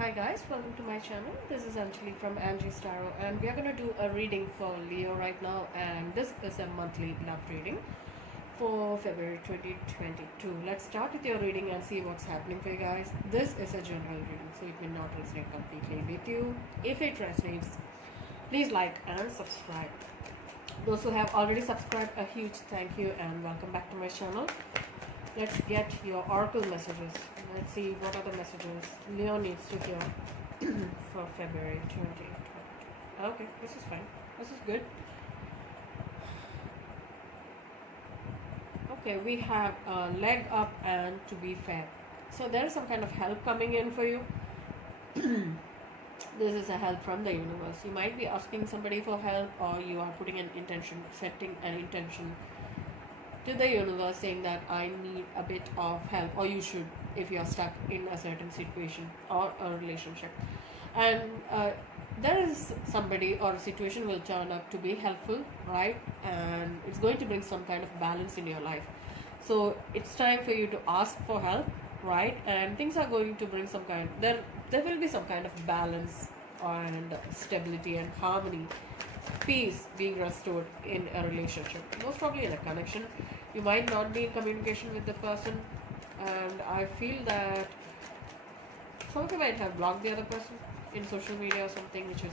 Hi guys, welcome to my channel. This is Anjali from Angie's Tarot, and we are going to do a reading for Leo right now, and this is a monthly love reading for February 2022. Let's start with your reading and see what's happening for you guys. This is a general reading, so it may not resonate completely with you. If it resonates, please like and subscribe. Those who have already subscribed, a huge thank you and welcome back to my channel. Let's get your oracle messages. Let's see what are the messages Leo needs to hear for February 2022. Okay, this is fine. This is good. Okay, we have a leg up and to be fair. So there is some kind of help coming in for you. This is a help from the universe. You might be asking somebody for help, or you are putting an intention, setting an intention to the universe saying that I need a bit of help, or you should, if you are stuck in a certain situation or a relationship. And there is somebody or a situation will turn up to be helpful, right? And it's going to bring some kind of balance in your life. So it's time for you to ask for help, right? And things are going to bring some kind, there will be some kind of balance and stability and harmony, peace being restored in a relationship, most probably in a connection. You might not be in communication with the person, and I feel that some of you might have blocked the other person in social media or something, which is,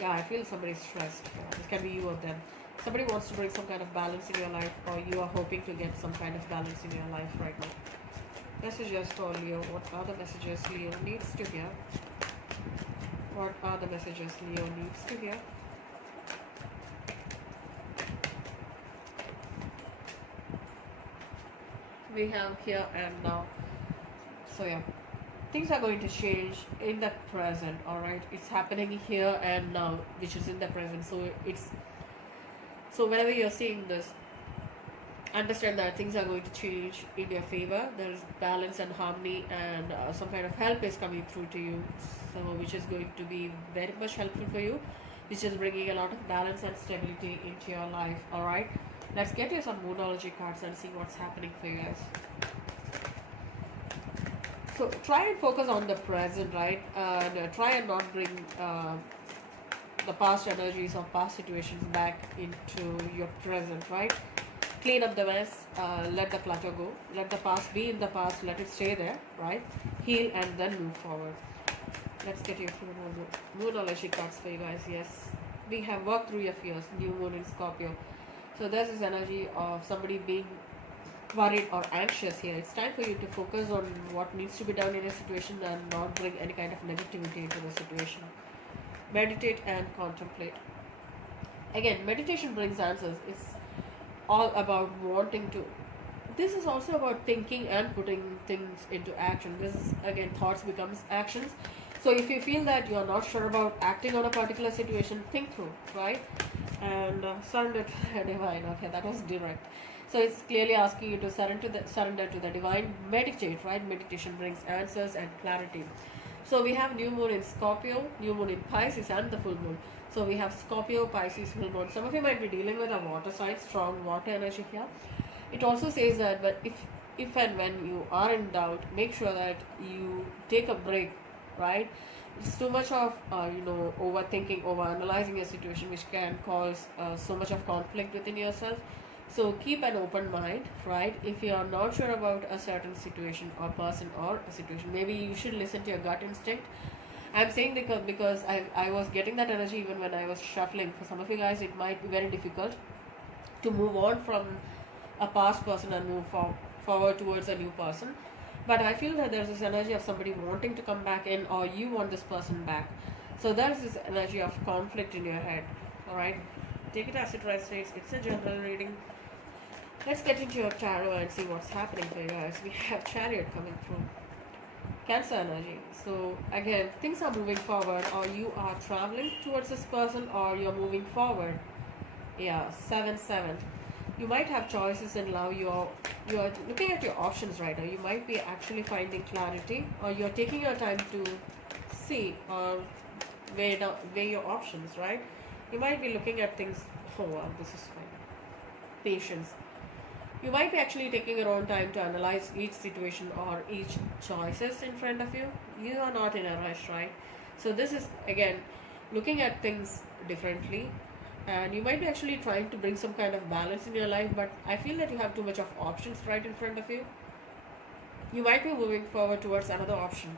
yeah, I feel somebody's stressed. This can be you or them. Somebody wants to bring some kind of balance in your life, or you are hoping to get some kind of balance in your life right now. Messages for Leo. What are the messages Leo needs to hear? What are the messages Leo needs to hear? We have here and now. So yeah, things are going to change in the present. All right, it's happening here and now, which is in the present. So whenever you're seeing this, understand that things are going to change in your favor. There is balance and harmony, and some kind of help is coming through to you, so which is going to be very much helpful for you, which is bringing a lot of balance and stability into your life. All right, let's get you some Moonology cards and see what's happening for you guys. So try and focus on the present, right? And try and not bring the past energies or past situations back into your present, right? Clean up the mess, let the clutter go, let the past be in the past, let it stay there, right? Heal and then move forward. Let's get you through Moonology cards for you guys. Yes, we have worked through your fears, new moon in Scorpio. So there's this energy of somebody being worried or anxious here. It's time for you to focus on what needs to be done in a situation and not bring any kind of negativity into the situation. Meditate and contemplate. Again, meditation brings answers. It's all about wanting to, this is also about thinking and putting things into action. This is again, thoughts becomes actions. So if you feel that you're not sure about acting on a particular situation, think through, right? And surrender to the divine. Okay, that was direct. So it's clearly asking you to surrender to the divine. Meditate, right? Meditation brings answers and clarity. So we have new moon in Scorpio, new moon in Pisces, and the full moon. So we have Scorpio, Pisces, full moon. Some of you might be dealing with a water sign, strong water energy here. It also says that, but if and when you are in doubt, make sure that you take a break, right? It's too much of overthinking, over analyzing a situation, which can cause so much of conflict within yourself. So keep an open mind, right? If you are not sure about a certain situation or person or a situation, maybe you should listen to your gut instinct. I'm saying because I was getting that energy even when I was shuffling. For some of you guys, it might be very difficult to move on from a past person and move forward towards a new person. But I feel that there's this energy of somebody wanting to come back in, or you want this person back. So there's this energy of conflict in your head. All right, take it as it resonates. It's a general reading. Let's get into your tarot and see what's happening for you guys. We have Chariot coming through. Cancer energy. So again, things are moving forward, or you are traveling towards this person, or you're moving forward. Yeah, 7-7. You might have choices in love. You're looking at your options right now. You might be actually finding clarity, or you're taking your time to see or weigh your options, right? You might be looking at things. Oh wow, this is fine. Patience. You might be actually taking your own time to analyze each situation or each choices in front of you. You are not in a rush, right? So this is again looking at things differently, and you might be actually trying to bring some kind of balance in your life, but I feel that you have too much of options right in front of you. You might be moving forward towards another option.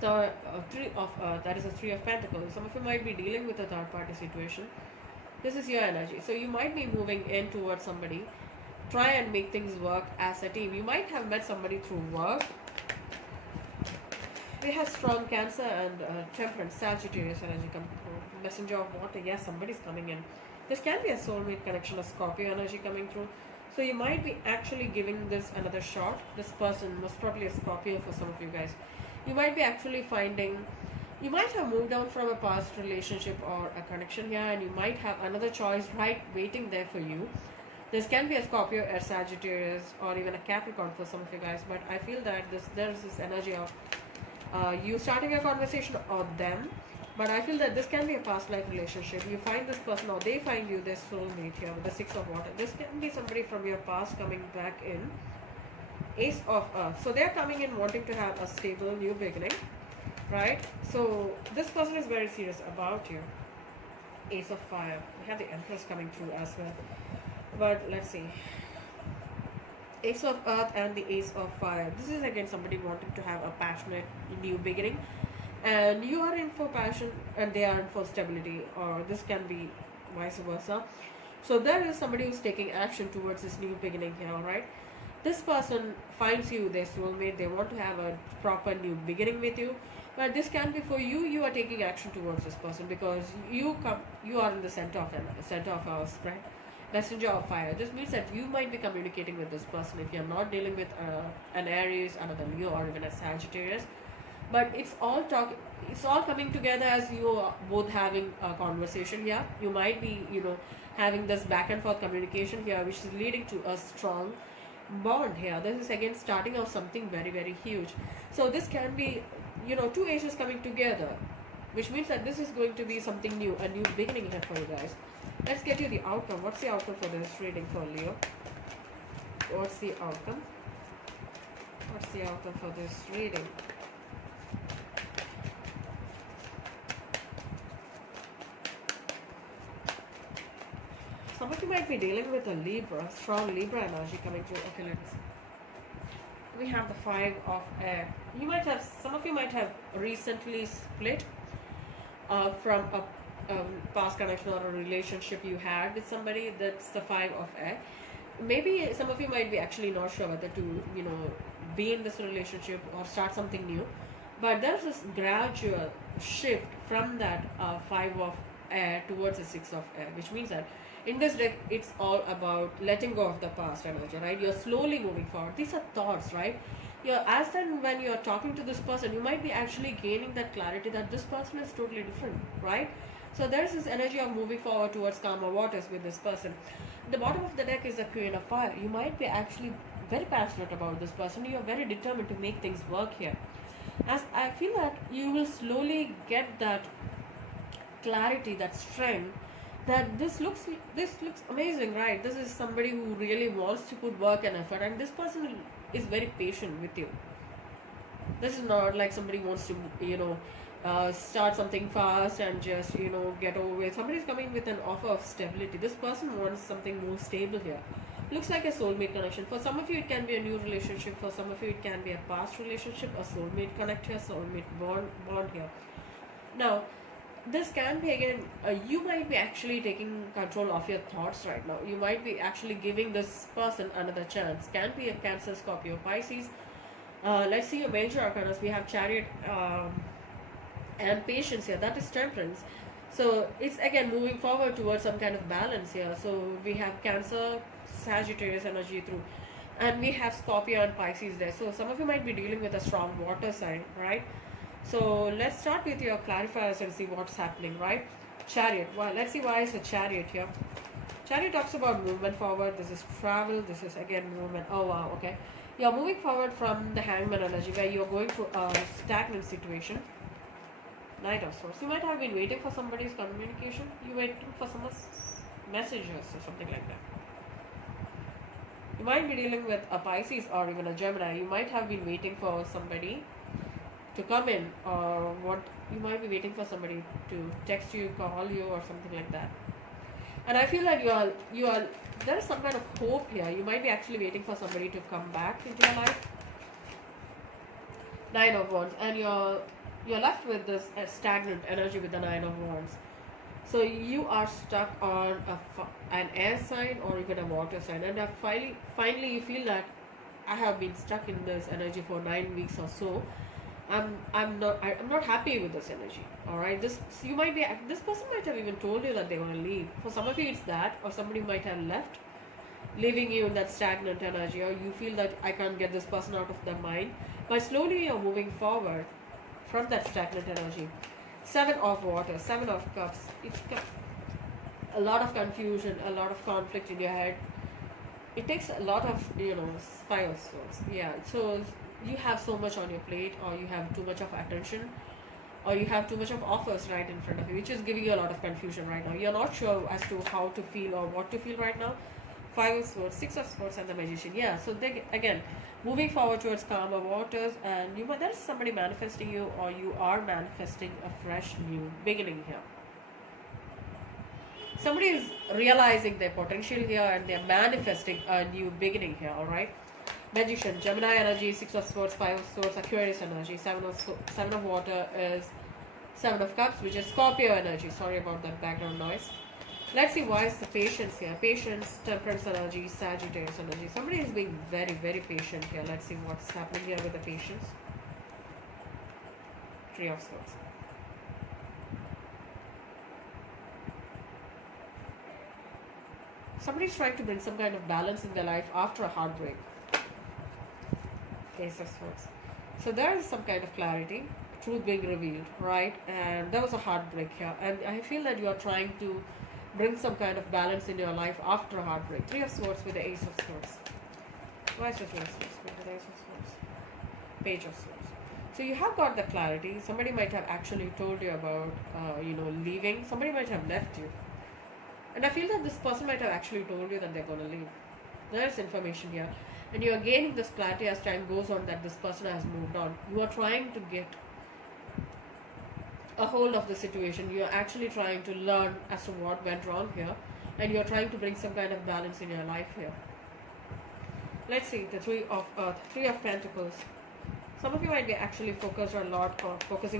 The three of that is a three of pentacles. Some of you might be dealing with a third party situation. This is your energy, so you might be moving in towards somebody. Try and make things work as a team. You might have met somebody through work. We have strong Cancer and Temperance, Sagittarius energy come through. Messenger of water, yes, somebody's coming in. This can be a soulmate connection, a Scorpio energy coming through. So you might be actually giving this another shot. This person was probably a Scorpio for some of you guys. You might be actually finding, you might have moved on from a past relationship or a connection here, and you might have another choice right waiting there for you. This can be a Scorpio, a Sagittarius, or even a Capricorn for some of you guys. But I feel that there's this energy of you starting a conversation or them. But I feel that this can be a past life relationship. You find this person or they find you, their soulmate here with the Six of Water. This can be somebody from your past coming back in. Ace of Earth. So they're coming in wanting to have a stable new beginning, right? So this person is very serious about you. Ace of Fire. We have the Empress coming through as well. But let's see. Ace of Earth and the Ace of Fire. This is again somebody wanting to have a passionate new beginning. And you are in for passion and they are in for stability, or this can be vice versa. So there is somebody who's taking action towards this new beginning here, right? This person finds you their soulmate. They want to have a proper new beginning with you. But this can be for you. You are taking action towards this person because you are in the center of our spread. Messenger of Fire. This means that you might be communicating with this person if you're not dealing with an Aries, another Leo, or even a Sagittarius. But it's all coming together as you are both having a conversation here. You might be, having this back and forth communication here, which is leading to a strong bond here. This is again starting off something very, very huge. So this can be, two aces coming together, which means that this is going to be something new, a new beginning here for you guys. Let's get you the outcome. What's the outcome for this reading for Leo? What's the outcome? What's the outcome for this reading? Some of you might be dealing with a Libra, strong Libra energy coming through. Okay, let's see. We have the Five of Air. Some of you might have recently split from a past connection or a relationship you had with somebody. That's the Five of Air. Maybe some of you might be actually not sure whether to, be in this relationship or start something new. But there's this gradual shift from that Five of Air towards the Six of Air, which means that in this deck, it's all about letting go of the past energy, right? You're slowly moving forward. These are thoughts, right? As then when you're talking to this person, you might be actually gaining that clarity that this person is totally different, right? So there's this energy of moving forward towards calmer waters with this person. The bottom of the deck is the Queen of Fire. You might be actually very passionate about this person. You're very determined to make things work here. As I feel that you will slowly get that clarity, that strength, that this looks amazing, right? This is somebody who really wants to put work and effort, and this person is very patient with you. This is not like somebody wants to start something fast and just get over with. Somebody's coming with an offer of stability. This person wants something more stable here. Looks like a soulmate connection. For some of you it can be a new relationship, for some of you it can be a past relationship, a soulmate connect here, soulmate bond here. Now this can be again, you might be actually taking control of your thoughts right now. You might be actually giving this person another chance. Can be a Cancer, Scorpio, Pisces. Let's see your major arcana. We have Chariot and Patience here. That is Temperance. So it's again moving forward towards some kind of balance here. So we have Cancer, Sagittarius energy through, and we have Scorpio and Pisces there. So some of you might be dealing with a strong water sign, right? So let's start with your clarifiers and see what's happening, right? Chariot. Well, let's see why is a Chariot here. Chariot talks about movement forward. This is travel. This is again movement. Oh wow, okay. You're moving forward from the Hangman energy where you're going through a stagnant situation. Knight of Swords. You might have been waiting for somebody's communication. You're waiting for someone's messages or something like that. You might be dealing with a Pisces or even a Gemini. You might have been waiting for somebody to come in, or what, you might be waiting for somebody to text you, call you, or something like that. And I feel that you are there is some kind of hope here. You might be actually waiting for somebody to come back into your life. Nine of Wands, and you're left with this stagnant energy with the Nine of Wands. So you are stuck on an air sign or even a water sign, and finally you feel that I have been stuck in this energy for 9 weeks or so. I'm not happy with this energy. All right, this person might have even told you that they want to leave. For some of you, it's that, or somebody might have left, leaving you in that stagnant energy, or you feel that I can't get this person out of their mind. But slowly you're moving forward from that stagnant energy. Seven of Water, Seven of Cups. It's got a lot of confusion, a lot of conflict in your head. It takes a lot of, Five of Swords. Yeah, so you have so much on your plate, or you have too much of attention, or you have too much of offers right in front of you, which is giving you a lot of confusion right now. You're not sure as to how to feel or what to feel right now. Five of Swords, Six of Swords, and the Magician. Yeah, so they, again, moving forward towards calmer waters, and there's somebody manifesting you, or you are manifesting a fresh new beginning here. Somebody is realizing their potential here, and they're manifesting a new beginning here. All right. Magician, Gemini energy, Six of Swords, Five of Swords, Aquarius energy. Seven of Water is Seven of Cups, which is Scorpio energy. Sorry about that background noise. Let's see why is the patience here. Patience, Temperance energy, Sagittarius energy. Somebody is being very, very patient here. Let's see what's happening here with the patience. Three of Swords. Somebody's trying to bring some kind of balance in their life after a heartbreak. Ace of Swords. So there is some kind of clarity, truth being revealed, right? And there was a heartbreak here. And I feel that you are trying to bring some kind of balance in your life after a heartbreak. Three of Swords with the Ace of Swords. Why is the Three of Swords with the Ace of Swords? Page of Swords. So you have got the clarity. Somebody might have actually told you about, leaving. Somebody might have left you. And I feel that this person might have actually told you that they're going to leave. There is information here. And you are gaining this clarity as time goes on that this person has moved on. You are trying to get a hold of the situation. You are actually trying to learn as to what went wrong here. And you are trying to bring some kind of balance in your life here. Let's see, the Three of Pentacles. Some of you might be actually focusing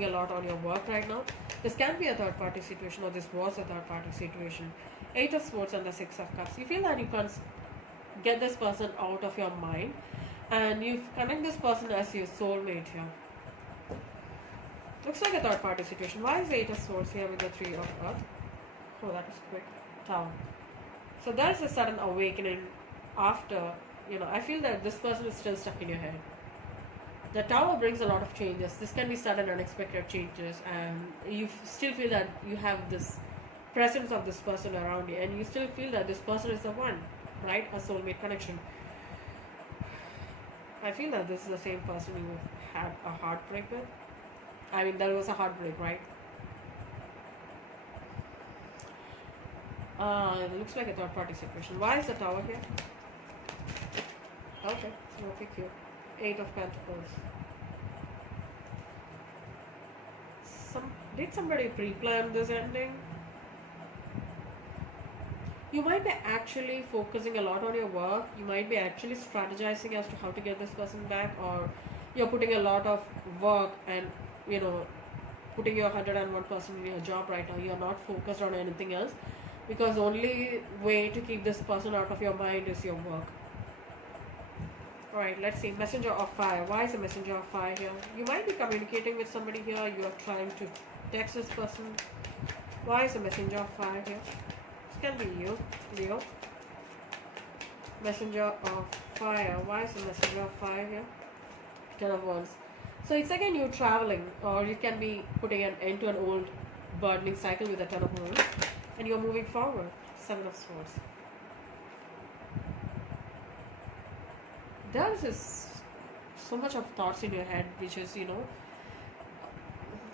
a lot on your work right now. This can be a third party situation, or this was a third party situation. Eight of Swords and the Six of Cups. You feel that you can't get this person out of your mind, and you connect this person as your soulmate here. Looks like a third party situation. Why is the Eight of Swords here with the Three of Earth? Oh, that is quick. Tower. So there's a sudden awakening after, I feel that this person is still stuck in your head. The Tower brings a lot of changes. This can be sudden, unexpected changes, and you still feel that you have this presence of this person around you, and you still feel that this person is the one, right? A soulmate connection. I feel that this is the same person you had a heartbreak with. I mean, there was a heartbreak, right? It looks like a third party situation. Why is the Tower here? Okay, so we'll pick you. Eight of Pentacles. Did somebody pre-plan this ending? You might be actually focusing a lot on your work. You might be actually strategizing as to how to get this person back, or you're putting a lot of work and, putting your 101% in your job right now. You're not focused on anything else, because the only way to keep this person out of your mind is your work. Alright, let's see. Messenger of Fire. Why is a Messenger of Fire here? You might be communicating with somebody here. You are trying to text this person. Why is a Messenger of Fire here? This can be you, Leo. Messenger of Fire. Why is a Messenger of Fire here? Ten of Wands. So it's again you traveling, or you can be putting an end to an old burdening cycle with a Ten of Wands, and you're moving forward. Seven of Swords. There's so much of thoughts in your head, which is,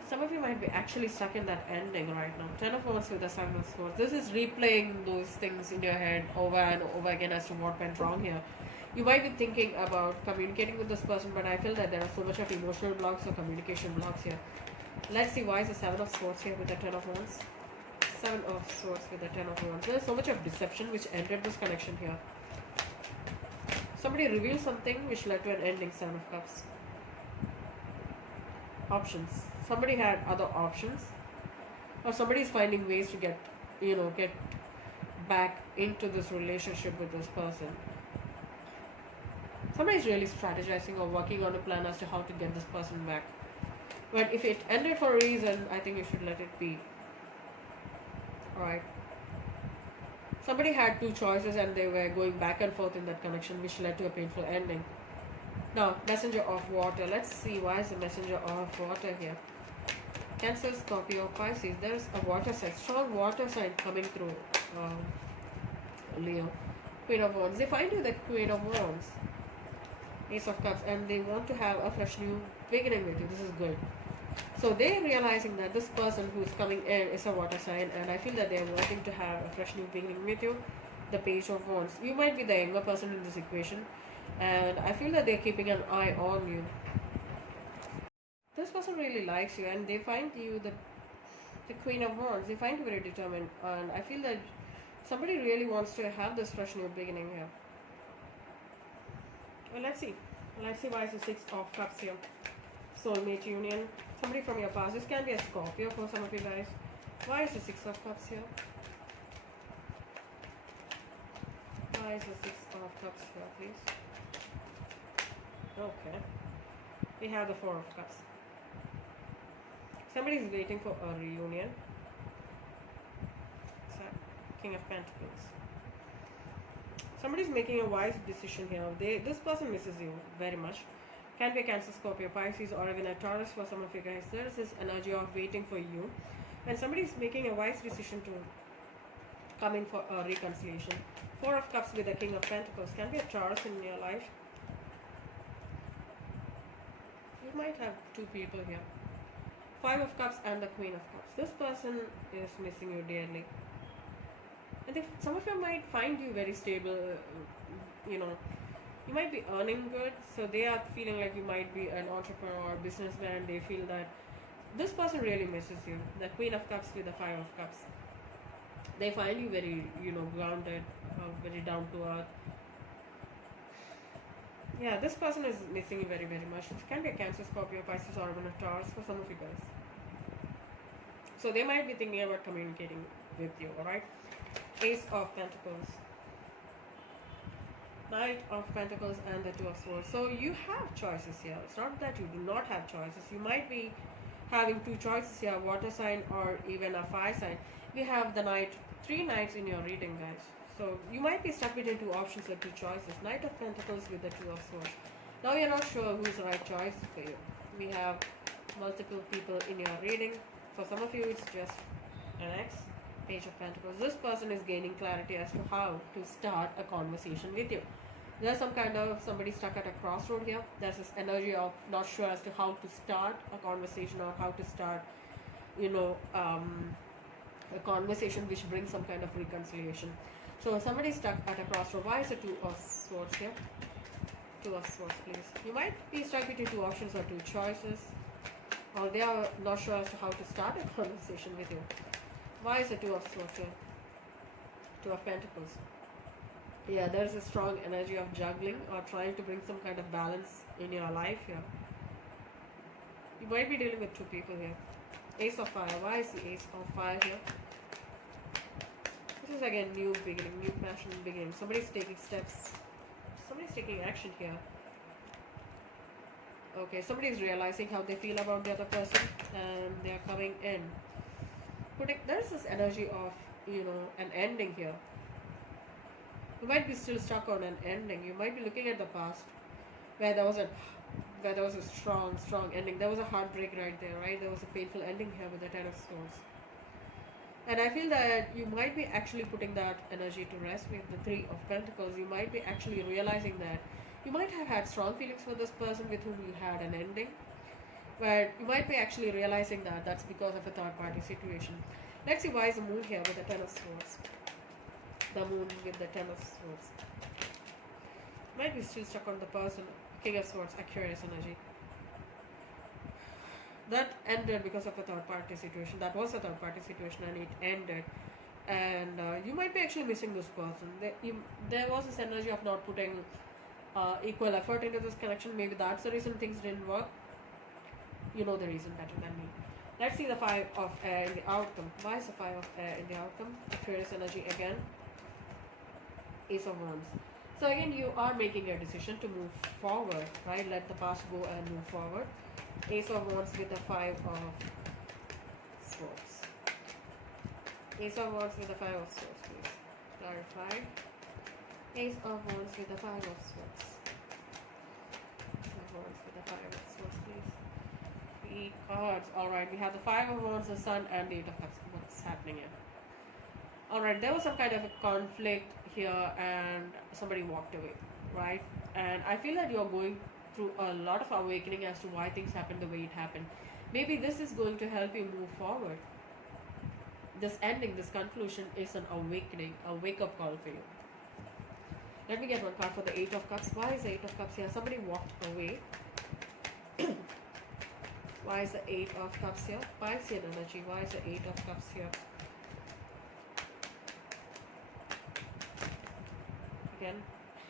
some of you might be actually stuck in that ending right now. Ten of Wands with the Seven of Swords. This is replaying those things in your head over and over again as to what went wrong here. You might be thinking about communicating with this person, but I feel that there are so much of emotional blocks or communication blocks here. Let's see why is the Seven of Swords here with the Ten of Wands. Seven of Swords with the Ten of Wands. There's so much of deception which ended this connection here. Somebody revealed something which led to an ending. Seven of Cups. Options. Somebody had other options, or somebody is finding ways to get back into this relationship with this person. Somebody is really strategizing or working on a plan as to how to get this person back. But if it ended for a reason, I think you should let it be. Alright. Somebody had two choices and they were going back and forth in that connection, which led to a painful ending. Now, Messenger of Water. Let's see why is the Messenger of Water here. Cancer, Scorpio, Pisces. There's a water sign, strong water sign coming through. Leo. Queen of Wands. They find you the Queen of Wands. Ace of Cups, and they want to have a fresh new beginning with you. This is good. So they're realizing that this person who's coming in is a water sign, and I feel that they're wanting to have a fresh new beginning with you. The Page of Wands. You might be the younger person in this equation, and I feel that they're keeping an eye on you. This person really likes you, and they find you the Queen of Wands. They find you very determined, and I feel that somebody really wants to have this fresh new beginning here. Well, let's see. Let's see why is the Six of Cups here. Soulmate union. Somebody from your past. This can be a Scorpio for some of you guys. Why is the Six of Cups here? Why is the Six of Cups here, please? Okay. We have the Four of Cups. Somebody is waiting for a reunion. King of Pentacles. Somebody's making a wise decision here. This person misses you very much. Can be a Cancer, Scorpio, Pisces, or even a Taurus for some of you guys. There is this energy of waiting for you, and somebody's making a wise decision to come in for a reconciliation. Four of Cups with the King of Pentacles. Can be a Taurus in your life. You might have two people here. Five of Cups and the Queen of Cups. This person is missing you dearly. And some of you might find you very stable, you might be earning good, so they are feeling like you might be an entrepreneur or businessman. They feel that this person really misses you. The Queen of Cups with the Five of Cups. They find you very, grounded, very down to earth. Yeah, this person is missing you very, very much. It can be a Cancer, Scorpio, Pisces, or even a Taurus for some of you guys. So they might be thinking about communicating with you, alright? Ace of Pentacles, Knight of Pentacles, and the Two of Swords. So you have choices here. It's not that you do not have choices. You might be having two choices here, water sign or even a fire sign. We have the Knight, 3 Knights in your reading, guys. So you might be stuck between two options or two choices. Knight of Pentacles with the Two of Swords. Now you're not sure who's the right choice for you. We have multiple people in your reading. For some of you, it's just an ex. Page of Pentacles. This person is gaining clarity as to how to start a conversation with you. There's some kind of somebody stuck at a crossroad here. There's this energy of not sure as to how to start a conversation or how to start, a conversation which brings some kind of reconciliation. So somebody stuck at a crossroad. Why is the Two of Swords here? Two of Swords, please. You might be stuck between two options or two choices, or they are not sure as to how to start a conversation with you. Why is the Two of Swords here? Two of Pentacles. Yeah, there's a strong energy of juggling or trying to bring some kind of balance in your life here. You might be dealing with two people here. Ace of Fire. Why is the Ace of Fire here? This is again new beginning, new passion beginning. Somebody's taking steps. Somebody's taking action here. Okay, somebody's realizing how they feel about the other person and they're coming in. There's this energy of, an ending here. You might be still stuck on an ending. You might be looking at the past where there was a strong ending. There was a heartbreak right there, right? There was a painful ending here with the Ten of Swords. And I feel that you might be actually putting that energy to rest with the Three of Pentacles. You might be actually realizing that you might have had strong feelings for this person with whom you had an ending. But you might be actually realizing that that's because of a third-party situation. Let's see why is the Moon here with the Ten of Swords. The Moon with the Ten of Swords. Might be still stuck on the person. King of Swords, Aquarius energy. That ended because of a third party situation. That was a third party situation and it ended. And you might be actually missing this person. There was this energy of not putting equal effort into this connection. Maybe that's the reason things didn't work. You know the reason better than me. Let's see the Five of Air in the outcome. Why is the Five of Air in the outcome? Aquarius energy again. Ace of Wands. So again, you are making a decision to move forward, right? Let the past go and move forward. Ace of Wands with the Five of Swords. Ace of Wands with the Five of Swords, please. Clarify. Ace of Wands with the Five of Swords. Ace of Wands with the Five of Swords, please. 3 cards. Alright, we have the Five of Wands, the Sun, and the Eight of Cups. What's happening here? Alright, there was some kind of a conflict here and somebody walked away, right? And I feel that you're going through a lot of awakening as to why things happened the way it happened. Maybe this is going to help you move forward. This ending, this conclusion is an awakening, a wake-up call for you. Let me get one card for the Eight of Cups. Why is the Eight of Cups here? Somebody walked away. Why is the Eight of Cups here? Piscean energy. Why is the Eight of Cups here? Again.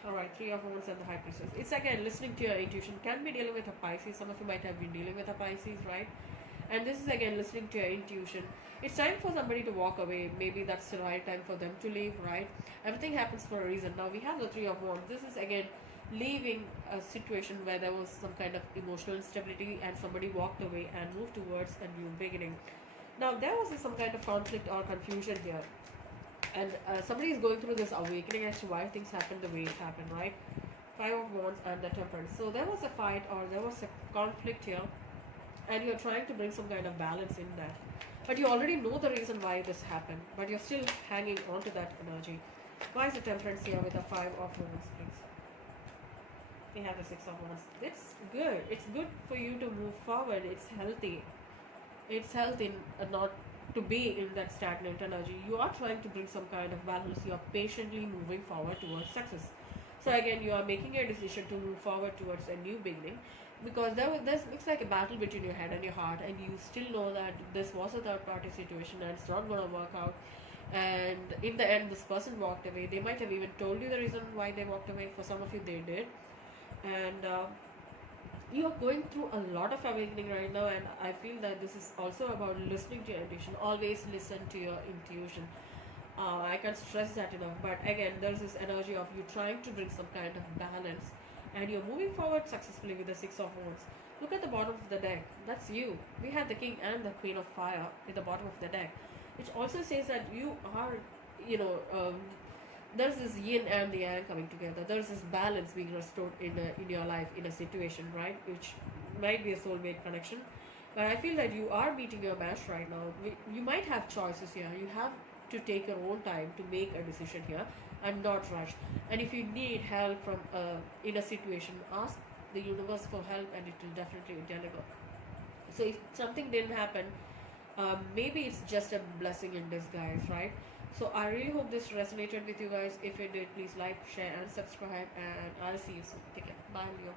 Alright, Three of Wands and the High Priestess. It's again listening to your intuition. Can be dealing with a Pisces. Some of you might have been dealing with a Pisces, right? And this is again listening to your intuition. It's time for somebody to walk away. Maybe that's the right time for them to leave, right? Everything happens for a reason. Now we have the Three of Wands. This is again leaving a situation where there was some kind of emotional instability and somebody walked away and moved towards a new beginning. Now there was some kind of conflict or confusion here. And somebody is going through this awakening as to why things happened the way it happened, right? Five of Wands and the Temperance. So there was a fight or there was a conflict here. And you're trying to bring some kind of balance in that. But you already know the reason why this happened. But you're still hanging on to that energy. Why is the Temperance here with the Five of Wands, please? We have the Six of Wands. It's good. It's good for you to move forward. It's healthy. It's healthy not to be in that stagnant energy. You are trying to bring some kind of balance. You are patiently moving forward towards success. So again, you are making a decision to move forward towards a new beginning. Because there's looks like a battle between your head and your heart, and you still know that this was a third party situation and it's not going to work out. And in the end, this person walked away. They might have even told you the reason why they walked away. For some of you, they did. And you are going through a lot of awakening right now, and I feel that this is also about listening to your intuition. Always listen to your intuition. I can't stress that enough. But again, there's this energy of you trying to bring some kind of balance. And you're moving forward successfully with the Six of Wands. Look at the bottom of the deck. That's you. We have the King and the Queen of Fire at the bottom of the deck. Which also says that you are, there's this yin and the yang coming together. There's this balance being restored in your life, in a situation, right? Which might be a soulmate connection. But I feel that you are beating your match right now. You might have choices here. You have to take your own time to make a decision here and not rush. And if you need help from in a situation, ask the universe for help and it will definitely deliver. So if something didn't happen, maybe it's just a blessing in disguise, right? So I really hope this resonated with you guys. If it did, please like, share and subscribe, and I'll see you soon. Take care. Bye, Leo.